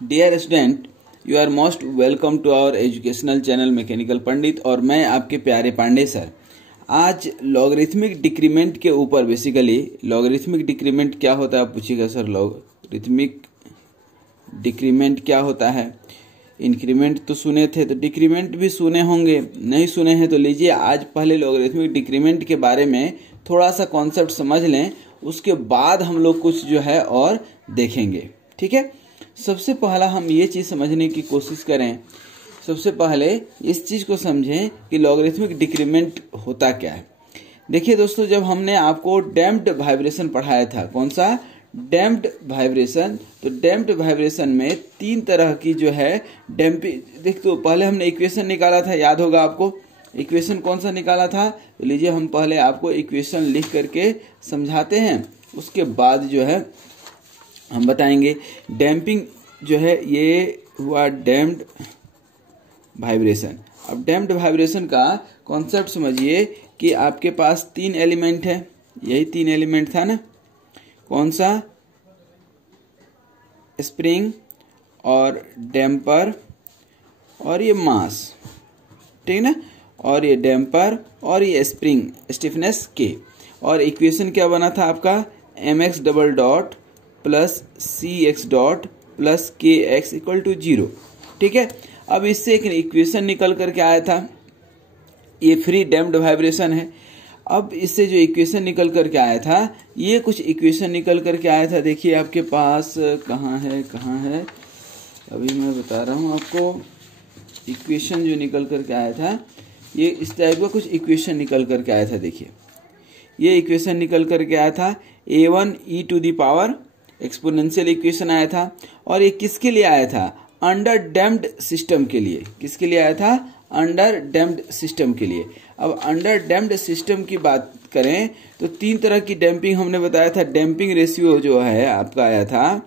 Dear student, you are most welcome to our educational channel mechanical Pandit. और मैं आपके प्यारे पांडे सर। आज लॉगरिथमिक डिक्रीमेंट के ऊपर बेसिकली लॉगरिथमिक डिक्रीमेंट क्या होता है आप पूछिएगा सर। लॉगरिथमिक डिक्रीमेंट क्या होता है? इंक्रीमेंट तो सुने थे, तो डिक्रीमेंट भी सुने होंगे। नहीं सुने हैं तो लीजिए, आज पहले लॉगरिथमिक डिक्रीमेंट के बारे में थोड़ा सा कॉन्सेप्ट समझ लें, उसके बाद हम लोग कुछ जो है और देखेंगे। ठीक है, सबसे पहला हम ये चीज़ समझने की कोशिश करें। सबसे पहले इस चीज़ को समझें कि लॉगरिथमिक डिक्रीमेंट होता क्या है। देखिए दोस्तों, जब हमने आपको डैम्प्ड वाइब्रेशन पढ़ाया था, कौन सा? Damped vibration. तो डैम्प्ड वाइब्रेशन में तीन तरह की जो है डैम्पिंग। देख, तो पहले हमने इक्वेशन निकाला था, याद होगा आपको। इक्वेशन कौन सा निकाला था? तो लीजिए, हम पहले आपको इक्वेशन लिख करके समझाते हैं, उसके बाद जो है हम बताएंगे। डैम्पिंग जो है ये हुआ डैम्प्ड वाइब्रेशन। अब डैम्प्ड वाइब्रेशन का कॉन्सेप्ट समझिए कि आपके पास तीन एलिमेंट है, यही तीन एलिमेंट था ना। कौन सा? स्प्रिंग और डैम्पर और ये मास, ठीक ना। और ये डैम्पर और ये स्प्रिंग स्टिफनेस के। और इक्वेशन क्या बना था आपका? mx double dot plus cx dot plus kx equal to 0। ठीक है, अब इससे एक इक्वेशन निकल करके आया था, ये फ्री डैम्प्ड वाइब्रेशन है। अब इससे जो इक्वेशन निकल करके आया था, ये कुछ इक्वेशन निकल करके आया था। देखिए आपके पास कहाँ है, अभी मैं बता रहा हूँ आपको। इक्वेशन जो निकल करके आया था, ये इस टाइप का कुछ इक्वेशन निकल करके आया था। देखिए, ये इक्वेशन निकल करके आया था a1 e to the power exponential equation आया था। और ये किसके लिए आया था? अंडर डैम्प्ड सिस्टम के लिए। किसके लिए आया था? अंडर डैम्प्ड सिस्टम के लिए। अब अंडर डैम्प्ड सिस्टम की बात करें तो तीन तरह की डैम्पिंग हमने बताया था। डैम्पिंग रेशियो जो है आपका आया था,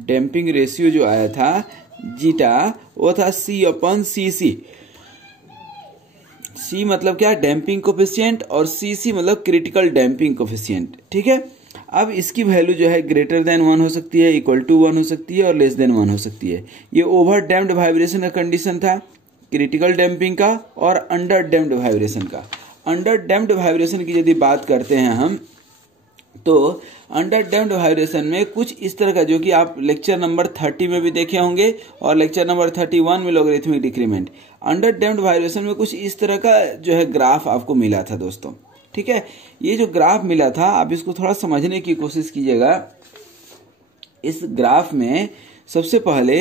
डैम्पिंग रेशियो जो आया था जीटा, वो था C/cc। C मतलब क्या? डैम्पिंग कोफिशिएंट, और cc मतलब क्रिटिकल डैम्पिंग कोफिशिएंट। ठीक है, अब इसकी वैल्यू जो है ग्रेटर देन 1 हो सकती है, इक्वल टू 1 हो सकती है, और लेस देन 1 हो सकती है। ये ओवर डैम्प्ड वाइब्रेशन का कंडीशन था, क्रिटिकल डैम्पिंग का और अंडर डैम्प्ड वाइब्रेशन का। अंडर डैम्प्ड वाइब्रेशन की यदि बात करते हैं हम, तो अंडर डैम्प्ड वाइब्रेशन में कुछ इस तरह का, जो कि आप लेक्चर नंबर 30 में भी देखे होंगे और लेक्चर नंबर 31 में logarithmic decrement. Under damped vibration में कुछ इस तरह का जो है ग्राफ आपको मिला था दोस्तों। ठीक है, ये जो ग्राफ मिला था, आप इसको थोड़ा समझने की कोशिश कीजिएगा। इस ग्राफ में सबसे पहले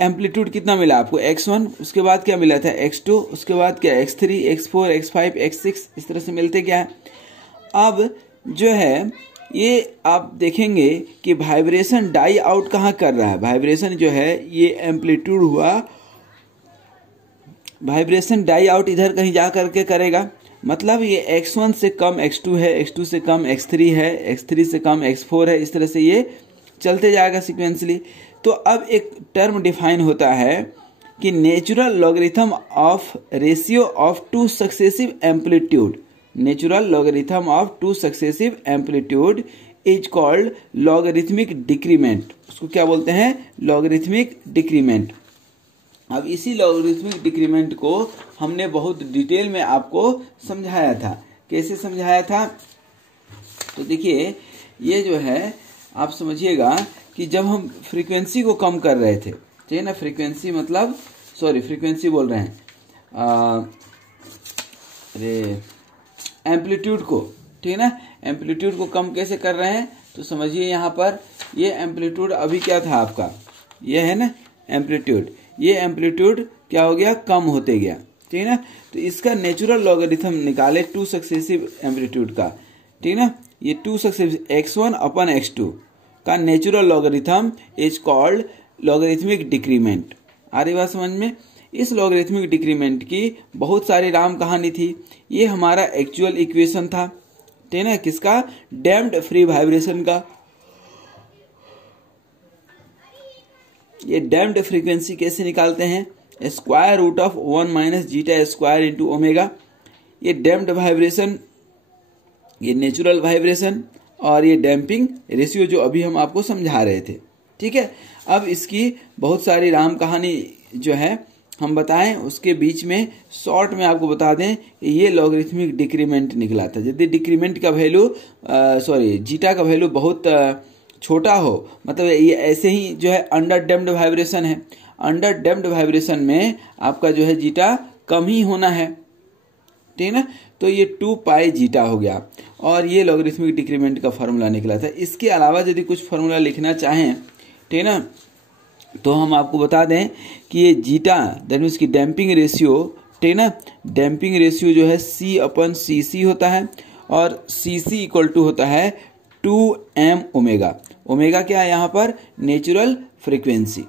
एम्पलीट्यूड कितना मिला आपको? x1, उसके बाद क्या मिला था? x2, उसके बाद क्या? x3, x4, x5, x6, इस तरह से मिलते क्या है। अब जो है ये आप देखेंगे कि वाइब्रेशन डाई आउट कहाँ कर रहा है। वाइब्रेशन जो है ये एम्पलीट्यूड हुआ, वाइब्रेशन डाई आउट इधर कहीं जा करके करेगा। मतलब ये x1 से कम x2 है, x2 से कम x3 है, x3 से कम x4 है, इस तरह से ये चलते जाएगा सीक्वेंसली। तो अब एक टर्म डिफाइन होता है कि natural logarithm of ratio of to successive amplitude. Natural logarithm of to successive amplitude is called logarithmic decrement. उसको क्या बोलते हैं? Logarithmic decrement. अब इसी लॉगरिथमिक डिक्रीमेंट को हमने बहुत डिटेल में आपको समझाया था। कैसे समझाया था? तो देखिए, ये जो है आप समझिएगा कि जब हम फ्रीक्वेंसी को कम कर रहे थे, ठीक है ना। फ्रीक्वेंसी मतलब, सॉरी फ्रीक्वेंसी बोल रहे हैं, एम्पलीट्यूड को, ठीक है ना। एम्पलीट्यूड को कम कैसे कर रहे हैं? तो समझिए, यहाँ पर ये एम्पलीट्यूड अभी क्या था आपका? ये है ना एम्पलीट्यूड। ये एम्पलीट्यूड क्या हो गया? कम होते गया, ठीक है ना। तो इसका नेचुरल लॉगरिथम निकाले टू सक्सेसिव एम्पलीट्यूड का, ठीक है ना। ये टू सक्सेसिव x1 अपन x2 का natural logarithm is called logarithmic decrement. आ रही बात समझ में? इस लॉगरिथमिक डिक्रीमेंट की बहुत सारी राम कहानी थी। ये हमारा एक्चुअल इक्वेशन था, ठीक है ना, किसका? डैम्प्ड फ्री वाइब्रेशन का। ये डैम्प्ड फ्रीक्वेंसी कैसे निकालते हैं? Square root of 1 minus zeta square into omega. ये डैम्प्ड वाइब्रेशन, ये नेचुरल वाइब्रेशन और ये डैम्पिंग रेशियो जो अभी हम आपको समझा रहे थे, ठीक है। अब इसकी बहुत सारी राम कहानी जो है हम बताएं, उसके बीच में शॉर्ट में आपको बता दें ये लॉगरिथमिक डिक्रीमेंट निकला था। यदि डिक्रीमेंट का वैल्यू जीटा का वैल्यू बहुत छोटा हो, मतलब ये ऐसे ही जो है अंडर डैम्प्ड वाइब्रेशन है, अंडर डैम्प्ड वाइब्रेशन में आपका जो है जीटा कम ही होना है, ठीक है ना। तो ये 2 पाई जीटा हो गया और ये लॉगरिथमिक डिक्रीमेंट का फॉर्मूला निकला था। इसके अलावा यदि कुछ फॉर्मूला लिखना चाहें, ठीक है ना, तो हम आपको बता दें कि ये जीटा दैट मीन्स की डैम्पिंग रेशियो, ठीक है ना, डैम्पिंग रेशियो जो है C/cc होता है और cc इक्वल टू होता है 2m ओमेगा। ओमेगा क्या है यहाँ पर? Natural frequency.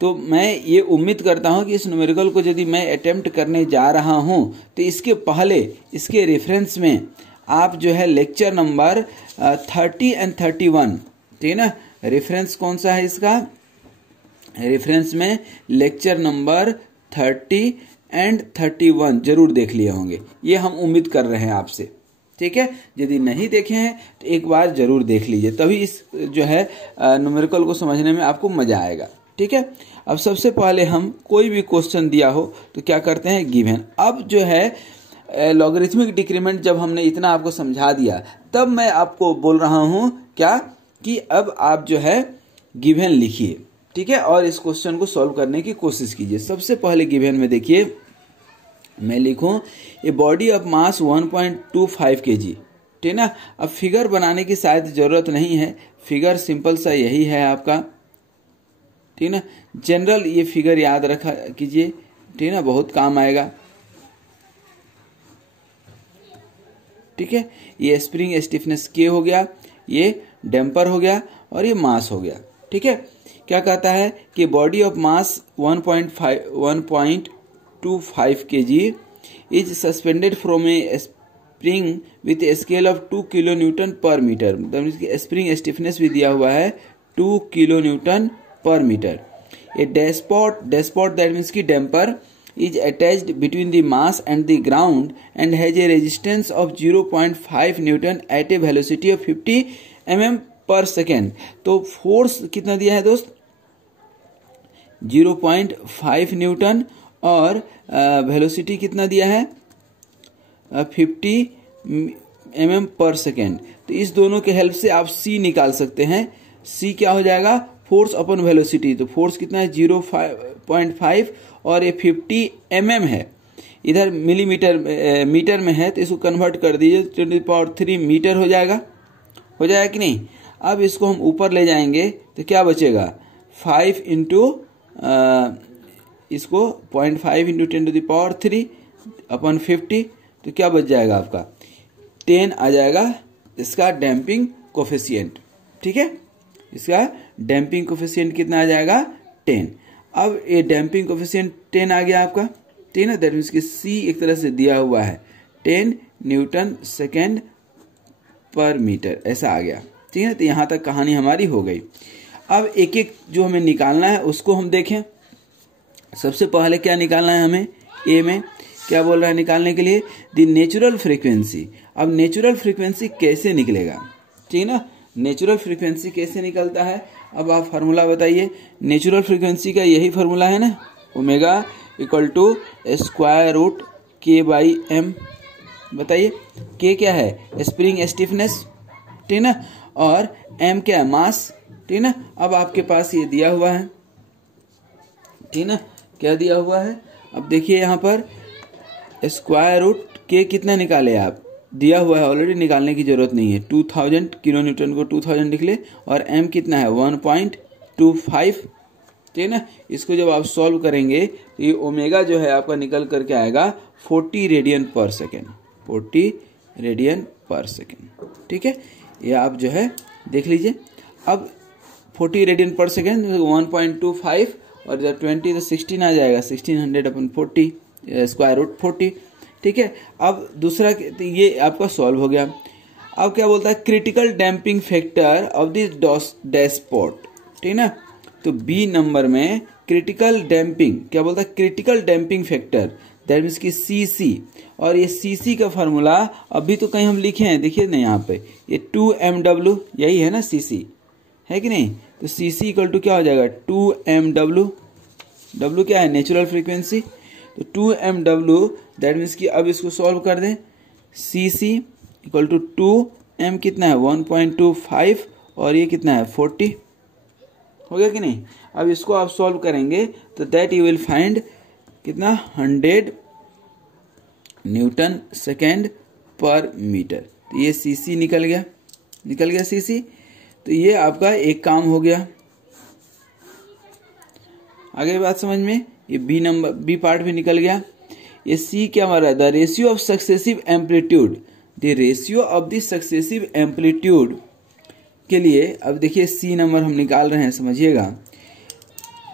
तो मैं ये उम्मीद करता हूँ कि इस न्यूमेरिकल को यदि मैं अटेम्प्ट करने जा रहा हूँ तो इसके पहले इसके रेफरेंस में आप जो है लेक्चर नंबर 30 एंड 31, ठीक है ना, रेफरेंस कौन सा है इसका? रेफरेंस में लेक्चर नंबर 30 एंड 31 जरूर देख लिए होंगे, ये हम उम्मीद कर रहे हैं आपसे, ठीक है। यदि नहीं देखे हैं तो एक बार जरूर देख लीजिए, तभी इस जो है न्यूमेरिकल को समझने में आपको मजा आएगा, ठीक है। अब सबसे पहले हम कोई भी क्वेश्चन दिया हो तो क्या करते हैं? गिवन। अब जो है लॉगरिथमिक डिक्रीमेंट जब हमने इतना आपको समझा दिया, तब मैं आपको बोल रहा हूं क्या कि अब आप जो है गिवन लिखिए, ठीक है, और इस क्वेश्चन को सॉल्व करने की कोशिश कीजिए। सबसे पहले गिवन में देखिए, मैं लिखूं a body of mass 1.25 kg, ठीक है ना। अब फिगर बनाने की शायद जरूरत नहीं है, फिगर सिंपल सा यही है आपका, ठीक है ना। जनरल ये फिगर याद रखा कीजिए, ठीक है ना, बहुत काम आएगा, ठीक है। ये स्प्रिंग स्टिफनेस K हो गया, ये डैम्पर हो गया और ये मास हो गया, ठीक है। क्या कहता है कि body of mass 1.25 kg is suspended from a spring with a scale of 2 kilo newton per metre. मतलब स्प्रिंग स्टिफनेस भी दिया हुआ है 2 kilo newton per metre. A dashpot that means की damper is attached between the mass and the ground and has a resistance of 0.5 Newton at a velocity of 50 mm per second। तो force कितना दिया है दोस्त? 0.5 Newton और velocity कितना दिया है? 50 mm पर सेकेंड। तो इस दोनों के हेल्प से आप C निकाल सकते हैं। C क्या हो जाएगा? फोर्स अपन वेलोसिटी। तो फोर्स कितना है? 0.5 और ये 50 mm है, इधर मिलीमीटर मीटर में है, तो इसको कन्वर्ट कर दीजिए 10⁻³ मीटर हो जाएगा कि नहीं। अब इसको हम ऊपर ले जाएंगे तो क्या बचेगा? 5 इंटू इसको 0.5 इंटू 10⁻³ अपन 50, तो क्या बच जाएगा आपका? 10 आ जाएगा इसका डैम्पिंग कोफिशिएंट, ठीक है। इसका डैम्पिंग कोफिशिएंट कितना आ जाएगा? 10। अब ये डैम्पिंग कोफिशिएंट 10 आ गया आपका, ठीक है ना। दैट मीन्स कि C एक तरह से दिया हुआ है 10 न्यूटन सेकेंड पर मीटर, ऐसा आ गया, ठीक है। तो यहाँ तक कहानी हमारी हो गई। अब एक एक जो हमें निकालना है उसको हम देखें। सबसे पहले क्या निकालना है हमें? ए में क्या बोल रहा है निकालने के लिए? The natural frequency. अब नेचुरल फ्रीक्वेंसी कैसे निकलेगा, ठीक है ना। नेचुरल फ्रीक्वेंसी कैसे निकलता है? अब आप फार्मूला बताइए। नेचुरल फ्रीक्वेंसी का यही फार्मूला है ना, ओमेगा इक्वल टू √K/m। बताइए K क्या है? स्प्रिंग स्टिफनेस, ठीक है ना, और M क्या है? मास, ठीक है ना। अब आपके पास ये दिया हुआ है, ठीक है ना, क्या दिया हुआ है? अब देखिए यहाँ पर √K कितना निकाले आप? दिया हुआ है ऑलरेडी, निकालने की जरूरत नहीं है। 2000 किलो न्यूटन को 2000 लिख ले, और M कितना है? 1.25, ठीक है ना। इसको जब आप सॉल्व करेंगे तो ये ओमेगा जो है आपका निकल करके आएगा 40 रेडियन पर सेकेंड, 40 रेडियन पर सेकेंड, ठीक है। ये आप जो है देख लीजिए। अब 40 रेडियन पर सेकेंड 1.25 और जब 20 तो 16 आ जाएगा, 1600/40 √40, ठीक है। अब दूसरा तो ये आपका सॉल्व हो गया। अब क्या बोलता है? Critical damping factor of this dashpot, ठीक है ना। तो बी नंबर में क्रिटिकल डैम्पिंग क्या बोलता है? Critical damping factor that means की CC, और ये CC का फार्मूला अभी तो कहीं हम लिखे हैं, देखिए ना यहाँ पे ये 2mW, यही है ना CC, है कि नहीं? तो सी सी इक्वल टू क्या हो जाएगा 2mw, w क्या है नेचुरल फ्रीक्वेंसी, तो 2mw दैट मीन्स कि अब इसको सॉल्व कर दें, सी सी इक्वल टू 2m कितना है 1.25 और ये कितना है 40, हो गया कि नहीं। अब इसको आप सॉल्व करेंगे तो दैट यू विल फाइंड कितना 100 न्यूटन सेकेंड पर मीटर। तो ये सीसी निकल गया सीसी। तो ये आपका एक काम हो गया। आगे बात समझ में, ये बी पार्ट भी निकल गया। ये सी क्या हमारा the ratio of successive amplitude, the ratio of the successive amplitude के लिए अब देखिए सी नंबर हम निकाल रहे हैं, समझिएगा।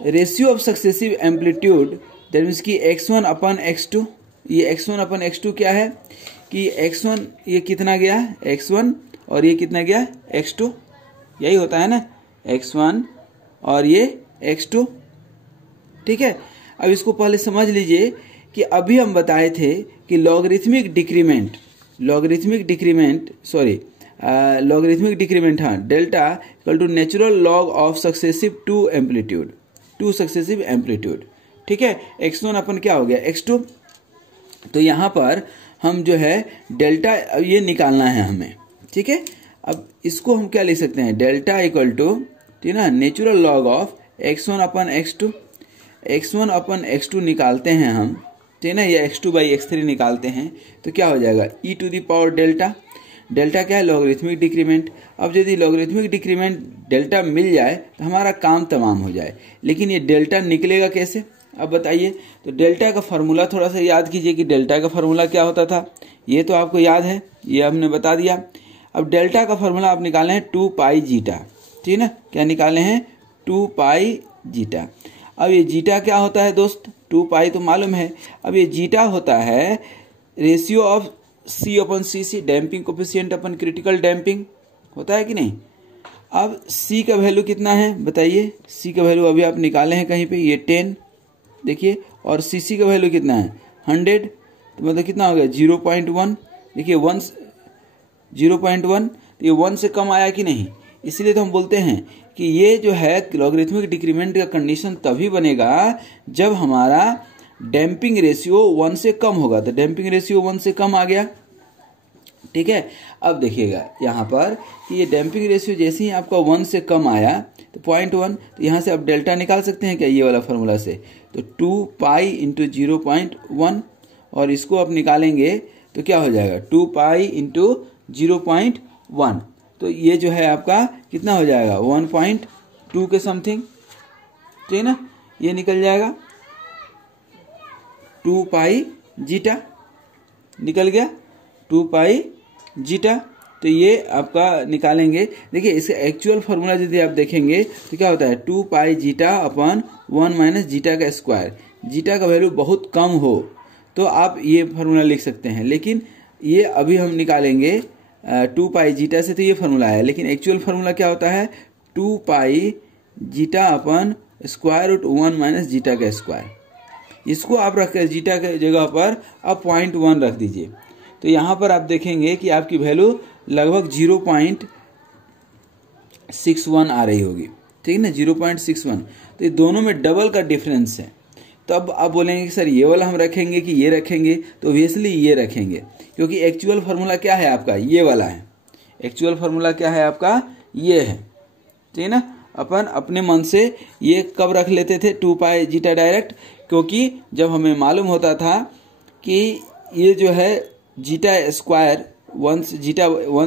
Ratio of successive amplitude that means कि x1 अपन x2, ये x1 अपन x2 क्या है कि x1 ये कितना गया x1 और ये कितना गया x2, यही होता है ना x1 और ये x2, ठीक है। अब इसको पहले समझ लीजिए कि अभी हम बताए थे कि लॉगरिथमिक डिक्रीमेंट हाँ delta equal to natural log of successive to successive amplitude, ठीक है। x1 अपन क्या हो गया x2, तो यहाँ पर हम जो है डेल्टा ये निकालना है हमें, ठीक है। अब इसको हम क्या लिख सकते हैं डेल्टा इक्वल टू, ठीक है ना, natural log of x1 upon x2 निकालते हैं हम, ठीक है ना, ये x2 बाई x3 निकालते हैं तो क्या हो जाएगा e to the power delta क्या है लॉगरिथमिक डिक्रीमेंट। अब यदि लॉगरिथमिक डिक्रीमेंट डेल्टा मिल जाए तो हमारा काम तमाम हो जाए, लेकिन ये डेल्टा निकलेगा कैसे अब बताइए। तो डेल्टा का फार्मूला थोड़ा सा याद कीजिए कि डेल्टा का फार्मूला क्या होता था, ये तो आपको याद है, ये हमने बता दिया। अब डेल्टा का फार्मूला आप निकाले हैं 2 पाई जीटा, ठीक है ना, क्या निकाले हैं 2 पाई जीटा। अब ये जीटा क्या होता है दोस्त, 2 पाई तो मालूम है। अब ये जीटा होता है ratio of C upon C damping coefficient upon critical damping, होता है कि नहीं। अब सी का वैल्यू कितना है बताइए, सी का वैल्यू अभी आप निकाले हैं कहीं पे, ये 10 देखिए, और सीसी का वैल्यू कितना है 100, तो मतलब कितना हो गया 0.1, देखिए 0.1, तो ये 1 से कम आया कि नहीं। इसलिए तो हम बोलते हैं कि ये जो है लॉगरिथमिक डिक्रीमेंट का कंडीशन तभी बनेगा जब हमारा डैम्पिंग रेशियो 1 से कम होगा। तो डैम्पिंग रेशियो 1 से कम आ गया, ठीक है। अब देखिएगा यहाँ पर कि ये डैम्पिंग रेशियो जैसे ही आपका 1 से कम आया तो 0.1, तो यहाँ से आप डेल्टा निकाल सकते हैं क्या ये वाला फॉर्मूला से, तो 2 पाई इंटू 0.1, और इसको आप निकालेंगे तो क्या हो जाएगा 2 पाई इंटू 0.1, तो ये जो है आपका कितना हो जाएगा 1.2 के समथिंग, ठीक है ना, ये निकल जाएगा 2 पाई जीटा निकल गया 2 पाई जीटा। तो ये आपका निकालेंगे, देखिए इसका एक्चुअल फार्मूला यदि आप देखेंगे तो क्या होता है 2 पाई जीटा अपन 1 माइनस जीटा का स्क्वायर। जीटा का वैल्यू बहुत कम हो तो आप ये फार्मूला लिख सकते हैं, लेकिन ये अभी हम निकालेंगे 2 पाई जीटा से, तो ये फार्मूला है, लेकिन एक्चुअल फार्मूला क्या होता है 2 पाई जीटा अपन स्क्वायर रूट 1 माइनस जीटा का स्क्वायर। इसको आप रख कर जीटा के जगह पर आप 0.1 रख दीजिए, तो यहाँ पर आप देखेंगे कि आपकी वैल्यू लगभग 0.61 आ रही होगी, ठीक है ना, 0.61। तो ये दोनों में डबल का डिफरेंस है। तो अब आप बोलेंगे कि सर ये वाला हम रखेंगे कि ये रखेंगे, तो ऑब्वियसली ये रखेंगे, क्योंकि एक्चुअल फार्मूला क्या है आपका ये वाला है। एक्चुअल फार्मूला क्या है आपका ये है, ठीक है ना। अपन अपने मन से ये कब रख लेते थे 2 पाई जीटा डायरेक्ट, क्योंकि जब हमें मालूम होता था कि ये जो है जीटा स्क्वायर 1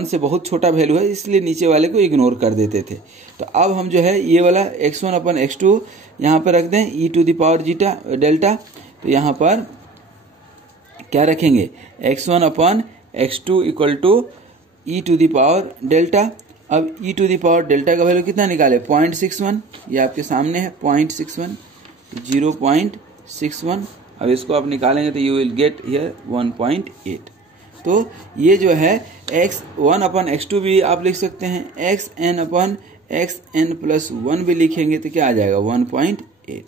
से बहुत छोटा वैल्यू है, इसलिए नीचे वाले को इग्नोर कर देते थे। तो अब हम जो है ये वाला x1 अपन x2 यहाँ पर रख दें e to the power zeta delta, तो यहाँ पर क्या रखेंगे x1 upon x2 equal to e to the power delta. अब e to the power delta का वैल्यू कितना निकाले 0.61, ये आपके सामने है 0.61, 0.61। अब इसको आप निकालेंगे तो यू विल गेट हियर 1.8। तो ये जो है x1 अपन x2 भी आप लिख सकते हैं, xn अपन xn प्लस 1 भी लिखेंगे तो क्या आ जाएगा 1.8।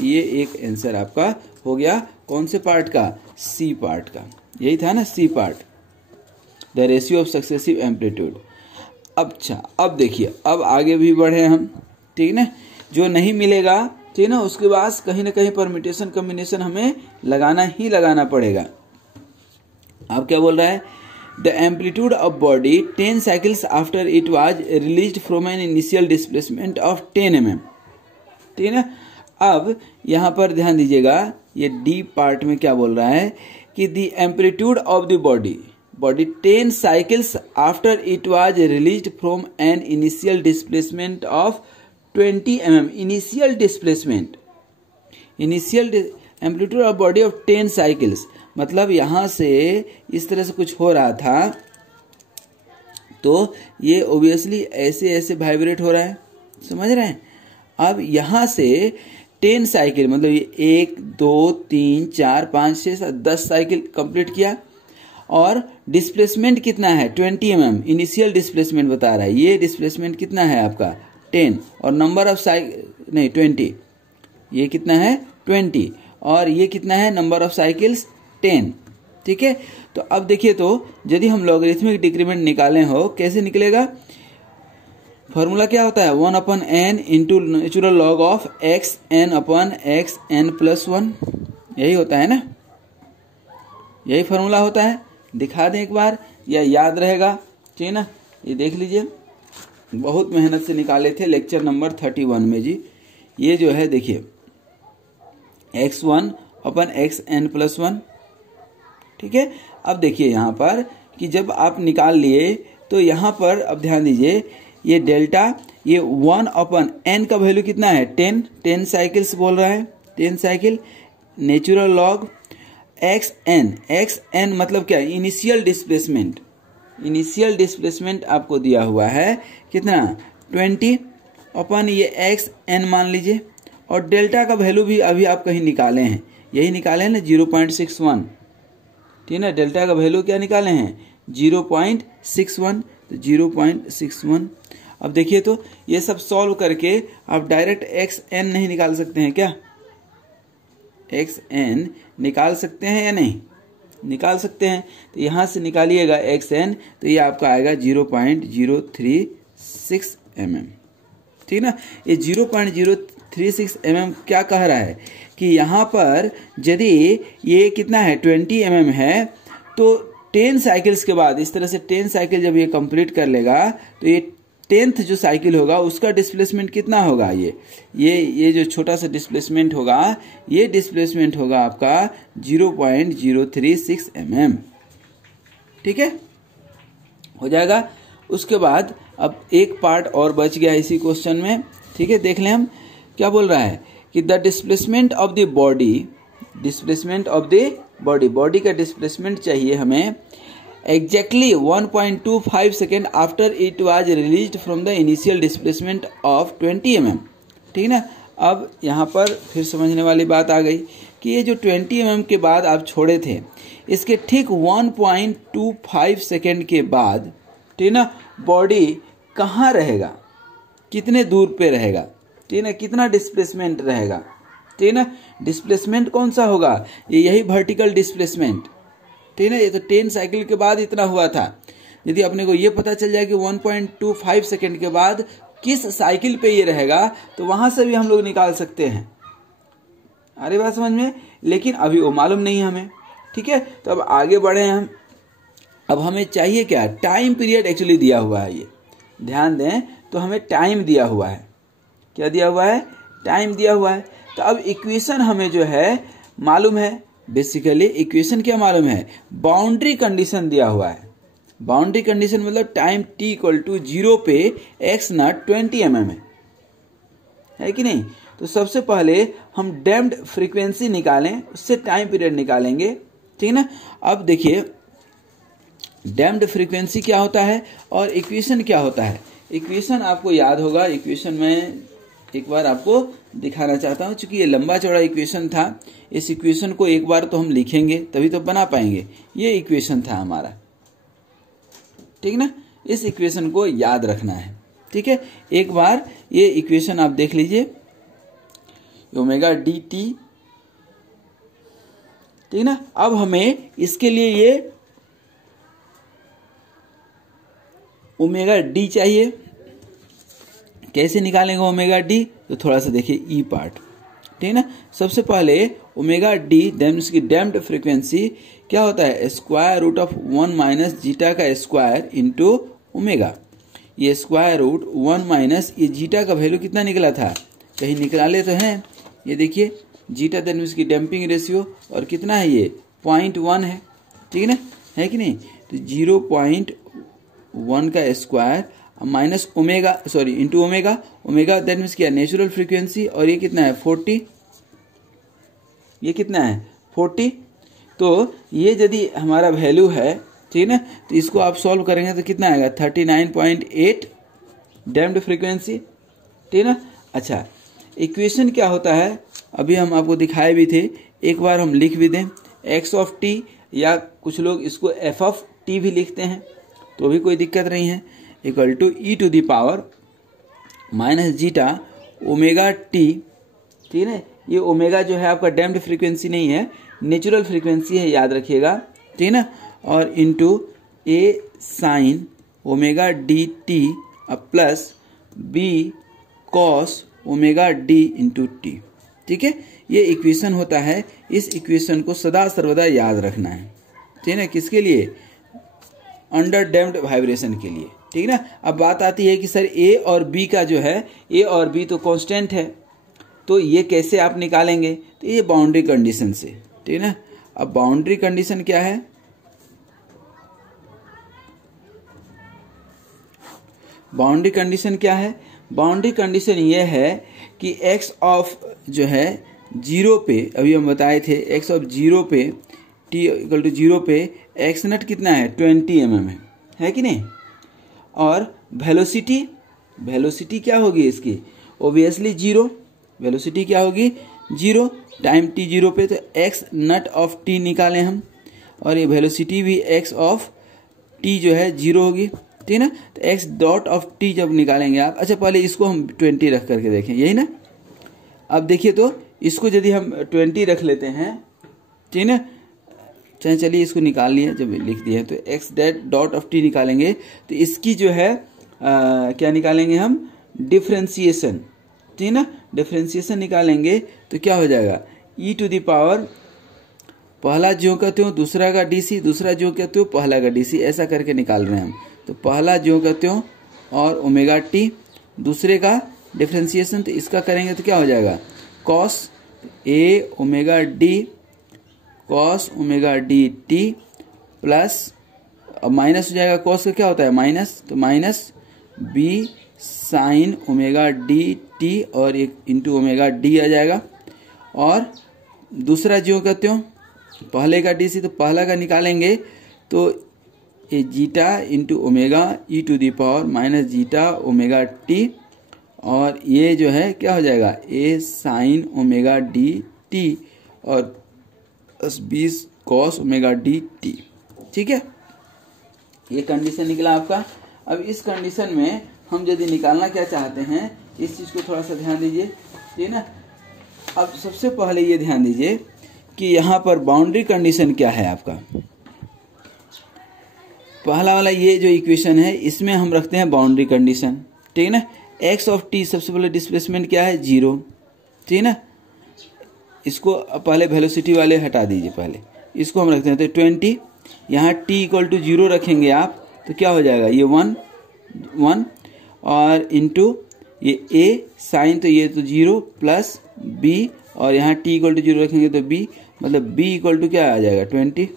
ये एक आंसर आपका हो गया कौन से पार्ट का, सी पार्ट का, यही था ना C part, the ratio of successive amplitude. अच्छा अब देखिए, अब आगे भी बढ़े हम, ठीक ना, जो नहीं मिलेगा, ठीक ना, उसके बाद कहीं ना कहीं परम्यूटेशन कॉम्बिनेशन हमें लगाना ही लगाना पड़ेगा। अब क्या बोल रहा है, the amplitude of body 10 cycles after it was released from an initial displacement of 10 mm, ठीक है। अब यहां पर ध्यान दीजिएगा, ये डी पार्ट में क्या बोल रहा है कि the amplitude of the body 10 cycles after it was released from an initial displacement of 20 mm, initial displacement, initial amplitude of body of 10 cycles, मतलब यहां से इस तरह से कुछ हो रहा था तो ये ऑब्वियसली ऐसे ऐसे वाइब्रेट हो रहा है, समझ रहे हैं। अब यहां से 10 साइकिल, मतलब ये 1 2 3 4 5 6 7 10 साइकिल कंप्लीट किया, और डिस्प्लेसमेंट कितना है 20 mm, इनिशियल डिस्प्लेसमेंट बता रहा है। ये डिस्प्लेसमेंट कितना है आपका 10, और नंबर ऑफ साइकिल नहीं 20, ये कितना है 20, और ये कितना है नंबर ऑफ साइकिल्स 10, ठीक है। तो अब देखिए, तो यदि हम लॉगरिथमिक डिक्रीमेंट निकालें हो, कैसे निकलेगा, फॉर्मूला क्या होता है 1/n into natural log of xn/xn+1, यही होता है ना, यही फॉर्मूला होता है। दिखा दें एक बार, या याद रहेगा, ठीक है ना, ये देख लीजिए, बहुत मेहनत से निकाले थे लेक्चर नंबर 31 में जी। ये जो है देखिए x1/xn+1, ठीक है। अब देखिए यहाँ पर कि जब आप निकाल लिए तो यहाँ पर अब ध्यान दीजिए, ये डेल्टा, ये 1/n का वैल्यू कितना है 10 साइकिल्स बोल रहा है, 10 साइकिल, नेचुरल लॉग xn मतलब क्या, इनिशियल डिस्प्लेसमेंट, इनिशियल डिस्प्लेसमेंट आपको दिया हुआ है कितना 20 अपन ये xn मान लीजिए, और डेल्टा का वैल्यू भी अभी आप कहीं निकाले हैं, यही निकाले हैं ना 0.61, ठीक है ना। डेल्टा का वैल्यू क्या निकाले हैं 0.61, तो 0.61। अब देखिए, तो ये सब सॉल्व करके आप डायरेक्ट xn नहीं निकाल सकते हैं क्या, xn निकाल सकते हैं या नहीं, निकाल सकते हैं। तो यहां से निकालिएगा xn, तो ये आपका आएगा 0.036 mm, ठीक ना। ये 0.036 mm क्या कह रहा है कि यहाँ पर यदि ये कितना है 20 mm है, तो 10 साइकिल्स के बाद, इस तरह से 10 साइकिल जब ये कंप्लीट कर लेगा, तो ये 10th जो साइकिल होगा उसका डिस्प्लेसमेंट कितना होगा, ये जो छोटा सा डिस्प्लेसमेंट होगा, ये डिस्प्लेसमेंट होगा आपका 0.036 mm, ठीक है, हो जाएगा। उसके बाद अब एक पार्ट और बच गया इसी क्वेश्चन में, ठीक है, देख लें हम क्या बोल रहा है कि the displacement of the body, displacement of the body, body का डिस्प्लेसमेंट चाहिए हमें exactly 1.25 second after it was released from the initial displacement of 20 mm, ठीक ना। अब यहाँ पर फिर समझने वाली बात आ गई कि ये जो 20 mm के बाद आप छोड़े थे, इसके ठीक 1.25 सेकेंड के बाद, ठीक ना, बॉडी कहाँ रहेगा, कितने दूर पे रहेगा, ठीक ना, कितना डिस्प्लेसमेंट रहेगा, ठीक ना। डिस्प्लेसमेंट कौन सा होगा, यही वर्टिकल डिस्प्लेसमेंट, ठीक ना। ये तो 10 साइकिल के बाद इतना हुआ था। यदि अपने को ये पता चल जाए कि 1.25 सेकेंड के बाद किस साइकिल पे ये रहेगा, तो वहां से भी हम लोग निकाल सकते हैं, अरे बात समझ में, लेकिन अभी वो मालूम नहीं हमें, ठीक है। तो अब आगे बढ़े हम, अब हमें चाहिए क्या, टाइम पीरियड एक्चुअली दिया हुआ है, ये ध्यान दें, तो हमें टाइम दिया हुआ है, क्या दिया हुआ है, टाइम दिया हुआ है। तो अब इक्वेशन हमें जो है मालूम है, बेसिकली इक्वेशन क्या मालूम है, बाउंड्री कंडीशन दिया हुआ है। बाउंड्री कंडीशन मतलब टाइम t = 0 पे x0 20 mm है कि नहीं। तो सबसे पहले हम डैम्प्ड फ्रीक्वेंसी निकालें, उससे टाइम पीरियड निकालेंगे, ठीक ना। अब देखिए डैम्प्ड फ्रीक्वेंसी क्या होता है और इक्वेशन क्या होता है। इक्वेशन आपको याद होगा, इक्वेशन में एक बार आपको दिखाना चाहता हूं, क्योंकि ये लंबा चौड़ा इक्वेशन था। इस इक्वेशन को एक बार तो हम लिखेंगे तभी तो बना पाएंगे। ये इक्वेशन था हमारा, ठीक ना, इस इक्वेशन को याद रखना है, ठीक है। एक बार ये इक्वेशन आप देख लीजिए, ओमेगा डी टी, ठीक ना। अब हमें इसके लिए ये ओमेगा डी चाहिए, कैसे निकालेंगे ओमेगा डी, तो थोड़ा सा देखिए ई पार्ट, ठीक है ना। सबसे पहले ओमेगा डी की डैम्प्ड फ्रीक्वेंसी क्या होता है, square root of 1 minus zeta का स्क्वायर इंटू ओमेगा। ये स्क्वायर रूट 1 माइनस ये जीटा का वैल्यू कितना निकला था, कहीं निकाले तो हैं, ये देखिए जीटा दैट मीन्स की डैम्पिंग रेशियो, और कितना है ये 0.1 है, ठीक है ना, है कि नहीं। तो 0.1 का square minus omega sorry into omega, omega that means क्या नेचुरल फ्रीक्वेंसी, और ये कितना है 40, ये कितना है 40। तो ये यदि हमारा वैल्यू है, ठीक है ना, तो इसको आप सॉल्व करेंगे तो कितना आएगा 39.8 डैम्प्ड फ्रीक्वेंसी, ठीक है ना। अच्छा, इक्वेशन क्या होता है अभी हम आपको दिखाए भी थे, एक बार हम लिख भी दें, एक्स ऑफ टी, या कुछ लोग इसको एफ ऑफ टी भी लिखते हैं, तो भी कोई दिक्कत नहीं है, equal to E to the power minus zeta omega T, ठीक है। ये ओमेगा जो है आपका डैम्प्ड फ्रीक्वेंसी नहीं है, नेचुरल फ्रीक्वेंसी है, याद रखिएगा, ठीक है ना, और into A sine omega D T plus B cos omega D into T, ठीक है। ये इक्वेशन होता है, इस इक्वेशन को सदा सर्वदा याद रखना है, ठीक है ना, किसके लिए, अंडर डैम्प्ड वाइब्रेशन के लिए, ठीक है ना। अब बात आती है कि सर ए और बी का जो है, ए और बी तो कांस्टेंट है, तो ये कैसे आप निकालेंगे, तो ये बाउंड्री कंडीशन से, ठीक है ना। अब बाउंड्री कंडीशन क्या है, बाउंड्री कंडीशन क्या है, बाउंड्री कंडीशन ये है कि एक्स ऑफ जो है 0 पे, अभी हम बताए थे एक्स ऑफ 0 पे टी इक्वल टू 0 पे एक्स नट कितना है 20 mm है कि नहीं। और वेलोसिटी, वेलोसिटी क्या होगी इसकी, ओबियसली 0, वेलोसिटी क्या होगी 0, टाइम टी 0 पे, तो एक्स नट ऑफ टी निकालें हम, और ये वेलोसिटी भी एक्स ऑफ टी जो है 0 होगी, ठीक है ना। तो एक्स डॉट ऑफ टी जब निकालेंगे आप, अच्छा पहले इसको हम 20 रख करके देखें, यही ना। अब देखिए तो इसको यदि हम 20 रख लेते हैं, ठीक है ना, चलिए इसको निकाल लिए, जब लिख दिए तो एक्स डॉट ऑफ टी निकालेंगे, तो इसकी जो है क्या निकालेंगे हम, डिफ्रेंसिएशन, ठीक है ना, डिफ्रेंसिएशन निकालेंगे तो क्या हो जाएगा, ई टू द पावर पहला ज्यों का त्यों, दूसरा का डीसी, दूसरा ज्यों का त्यों, पहला का डीसी, ऐसा करके निकाल रहे हैं हम। तो पहला ज्यों का त्यों और ओमेगा टी, दूसरे का डिफ्रेंसिएशन, तो इसका करेंगे तो क्या हो जाएगा cos A omega D cos omega D T plus, अब माइनस हो जाएगा, कॉस का क्या होता है माइनस, तो minus B sine omega D T और एक इंटू ओमेगा डी आ जाएगा। और दूसरा ज्यों का त्यों, पहले का डी सी, तो पहला का निकालेंगे तो ये zeta into omega E to the power minus zeta omega T, और ये जो है क्या हो जाएगा A sine omega D T और 20 कॉस ओमेगा डी टी, ठीक है। ये कंडीशन निकला आपका। अब इस कंडीशन में हम यदि निकालना क्या चाहते हैं, इस चीज को थोड़ा सा ध्यान दीजिए, ठीक है ना। अब सबसे पहले ये ध्यान दीजिए कि यहाँ पर बाउंड्री कंडीशन क्या है आपका, पहला वाला ये जो इक्वेशन है इसमें हम रखते हैं बाउंड्री कंडीशन, ठीक है ना। एक्स ऑफ टी सबसे पहले डिस्प्लेसमेंट क्या है 0, ठीक है ना। इसको पहले वेलोसिटी वाले हटा दीजिए, पहले इसको हम रखते हैं तो 20, यहाँ टी इक्वल टू 0 रखेंगे आप तो क्या हो जाएगा ये 1 और इंटू ये ए साइन, तो ये तो 0 प्लस बी, और यहाँ टी इक्वल टू 0 रखेंगे तो बी, मतलब बी इक्वल टू क्या आ जाएगा 20,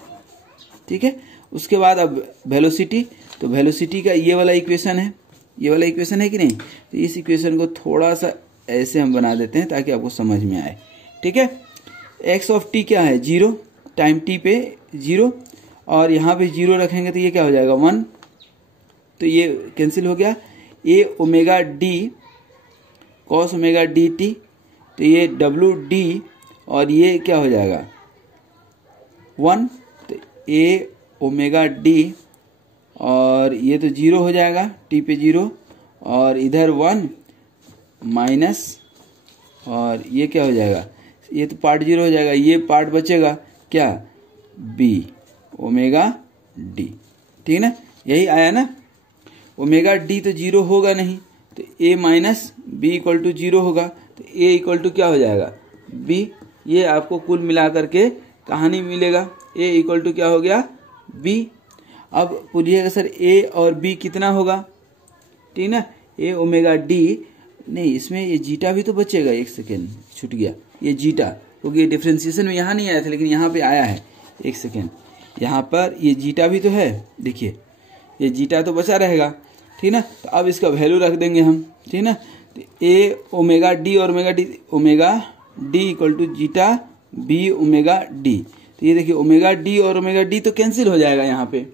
ठीक है। उसके बाद अब वेलोसिटी, तो वेलोसिटी का ये वाला इक्वेशन है, ये वाला इक्वेशन है कि नहीं, तो इस इक्वेशन को थोड़ा सा ऐसे हम बना देते हैं ताकि आपको समझ में आए, ठीक है। एक्स ऑफ टी क्या है 0, टाइम टी पे 0, और यहाँ पे 0 रखेंगे तो ये क्या हो जाएगा 1, तो ये कैंसिल हो गया। A omega D cos omega D T, तो ये डब्ल्यू डी और ये क्या हो जाएगा 1, तो ए ओमेगा डी और ये तो 0 हो जाएगा, टी पे 0 और इधर 1 माइनस, और ये क्या हो जाएगा, ये तो पार्ट 0 हो जाएगा, ये पार्ट बचेगा क्या बी ओमेगा डी, ठीक है ना। यही आया ना, ओमेगा डी तो 0 होगा नहीं, तो a minus B equal to 0 होगा, तो a इक्वल टू क्या हो जाएगा b। ये आपको कुल मिला करके कहानी मिलेगा, a इक्वल टू क्या हो गया b। अब पूछिएगा सर a और b कितना होगा, ठीक ना, a ओमेगा d, नहीं इसमें ये जीटा भी तो बचेगा, एक सेकेंड छूट गया ये जीटा, क्योंकि डिफ्रेंसिएशन में यहाँ नहीं आया था लेकिन यहाँ पे आया है, एक सेकेंड, यहाँ पर ये जीटा भी तो है, देखिए ये जीटा तो बचा रहेगा, ठीक ना। तो अब इसका वैल्यू रख देंगे हम, ठीक ना। तो ए ओमेगा डी और omega D equal to zeta B omega D. तो ये देखिए ओमेगा डी और ओमेगा डी तो कैंसिल हो जाएगा, यहाँ पे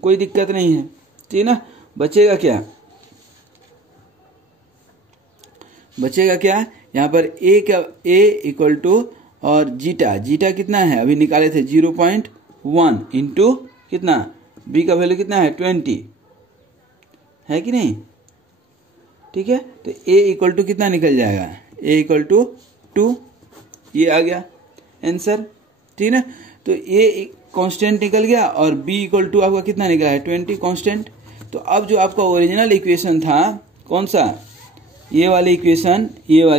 कोई दिक्कत नहीं है, ठीक ना। बचेगा क्या, बचेगा क्या यहाँ पर ए इक्वल टू और जीटा कितना है अभी निकाले थे 0.1 इंटू कितना, बी का वैल्यू कितना है 20 है कि नहीं, ठीक है। तो a इक्वल टू कितना निकल जाएगा, a इक्वल टू 2, ये आ गया आंसर, ठीक है। तो a कांस्टेंट निकल गया और b इक्वल टू आपका कितना निकला है 20 कांस्टेंट। तो अब जो आपका ओरिजिनल इक्वेशन था कौन सा, ये वाली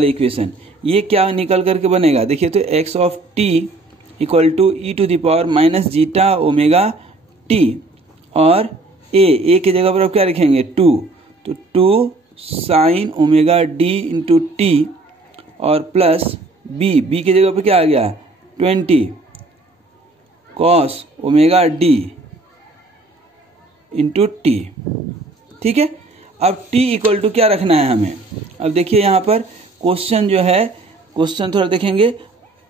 इक्वेशन, ये क्या निकल करके बनेगा, देखिए तो x of t equal to E to the power minus zeta omega t और a की जगह पर आप क्या लिखेंगे 2, तो 2 sine omega d into T और प्लस b की जगह पर क्या आ गया 20 cos omega d into T, ठीक है। अब t इक्वल टू क्या रखना है हमें, अब देखिए यहाँ पर क्वेश्चन जो है, क्वेश्चन थोड़ा देखेंगे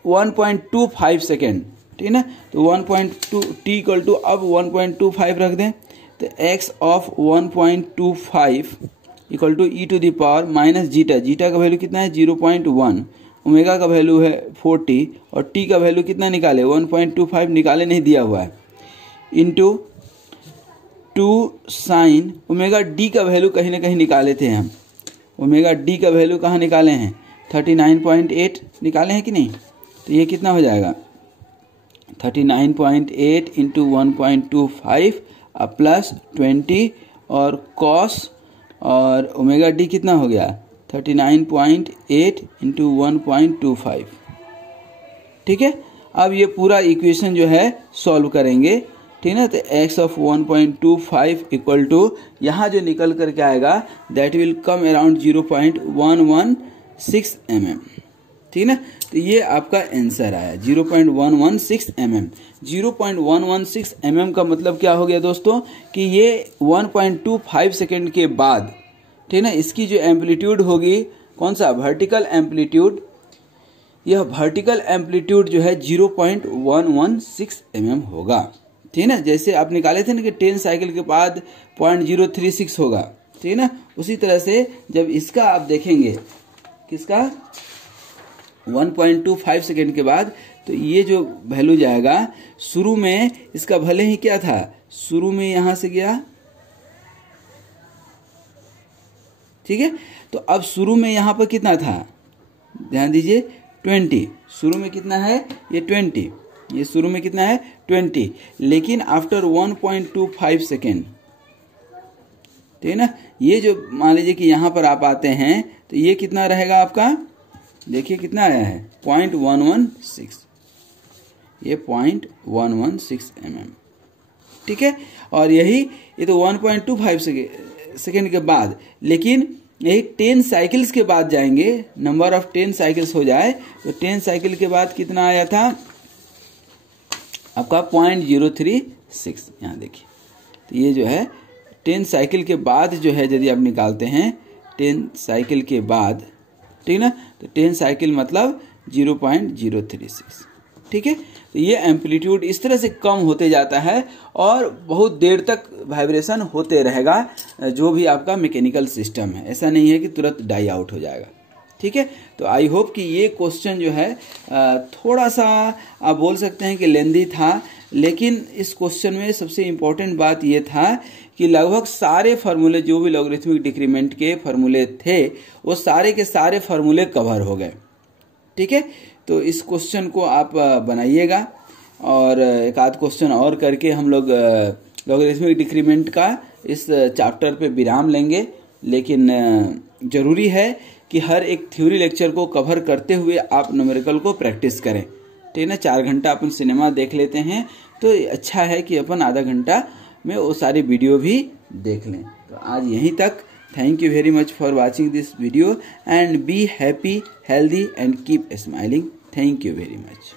1.25 सेकेंड, ठीक है ना। तो 1.2 t इक्वल टू अब 1.25 रख दें, तो x of 1.25 equal to E to the power minus zeta का वैल्यू कितना है 0.1, ओमेगा का वैल्यू है 40 और t का वैल्यू कितना निकाले 1.25 निकाले नहीं दिया हुआ है, इंटू 2 साइन ओमेगा d का वैल्यू कहीं ना कहीं निकाले थे हम, ओमेगा d का वैल्यू कहाँ निकाले हैं 39.8 निकाले हैं कि नहीं। तो ये कितना हो जाएगा 39.8 इंटू 1.25 प्लस 20 और कॉस और ओमेगा डी कितना हो गया 39.8 इंटू 1.25, ठीक है। अब ये पूरा इक्वेशन जो है सॉल्व करेंगे, ठीक है। तो x ऑफ 1.25 इक्वल टू यहाँ जो निकल करके आएगा that will come around 0.116 mm, ठीक है। तो ये आपका आंसर आया 0.116 mm। 0.116 mm का मतलब क्या हो गया दोस्तों कि ये 1.25 सेकेंड के बाद, ठीक है ना, इसकी जो एम्पलीट्यूड होगी कौन सा वर्टिकल एम्पलीट्यूड, यह वर्टिकल एम्पलीट्यूड जो है 0.116 mm होगा, ठीक है ना। जैसे आप निकाले थे ना कि 10 साइकिल के बाद 0.036 होगा, ठीक है ना, उसी तरह से जब इसका आप देखेंगे किसका 1.25 सेकेंड के बाद, तो ये जो वैल्यू जाएगा शुरू में इसका भले ही क्या था, शुरू में यहां से गया, ठीक है। तो अब शुरू में यहां पर कितना था, ध्यान दीजिए 20, शुरू में कितना है ये 20, ये शुरू में कितना है 20, लेकिन आफ्टर 1.25 सेकेंड, ठीक है ना, ये जो मान लीजिए कि यहां पर आप आते हैं तो ये कितना रहेगा आपका, देखिए कितना आया है 0.116, ये 0.116 mm, ठीक है। और यही ये तो 1.25 सेकेंड के बाद, लेकिन यही 10 साइकिल्स के बाद जाएंगे, नंबर ऑफ 10 साइकिल्स हो जाए तो 10 साइकिल के बाद कितना आया था आपका 0.036, यहाँ देखिए। तो ये जो है 10 साइकिल के बाद जो है यदि आप निकालते हैं 10 साइकिल के बाद, ठीक है ना, तो 10 साइकिल मतलब 0.036, ठीक है। तो ये एम्पलीट्यूड इस तरह से कम होते जाता है और बहुत देर तक वाइब्रेशन होते रहेगा जो भी आपका मैकेनिकल सिस्टम है, ऐसा नहीं है कि तुरंत डाई आउट हो जाएगा, ठीक है। तो आई होप कि ये क्वेश्चन जो है थोड़ा सा आप बोल सकते हैं कि लेंदी था, लेकिन इस क्वेश्चन में सबसे इम्पोर्टेंट बात ये था कि लगभग सारे फार्मूले जो भी लॉगरिथमिक डिक्रीमेंट के फार्मूले थे वो सारे के सारे फार्मूले कवर हो गए, ठीक है। तो इस क्वेश्चन को आप बनाइएगा और एक आध क्वेश्चन और करके हम लोग लॉगरिथमिक डिक्रीमेंट का इस चैप्टर पे विराम लेंगे, लेकिन ज़रूरी है कि हर एक थ्योरी लेक्चर को कवर करते हुए आप न्यूमेरिकल को प्रैक्टिस करें। ठीक है ना, 4 घंटा अपन सिनेमा देख लेते हैं तो अच्छा है कि अपन आधा घंटा में वो सारी वीडियो भी देख लें। तो आज यहीं तक। Thank you very much for watching this video and be happy, healthy and keep smiling. Thank you very much.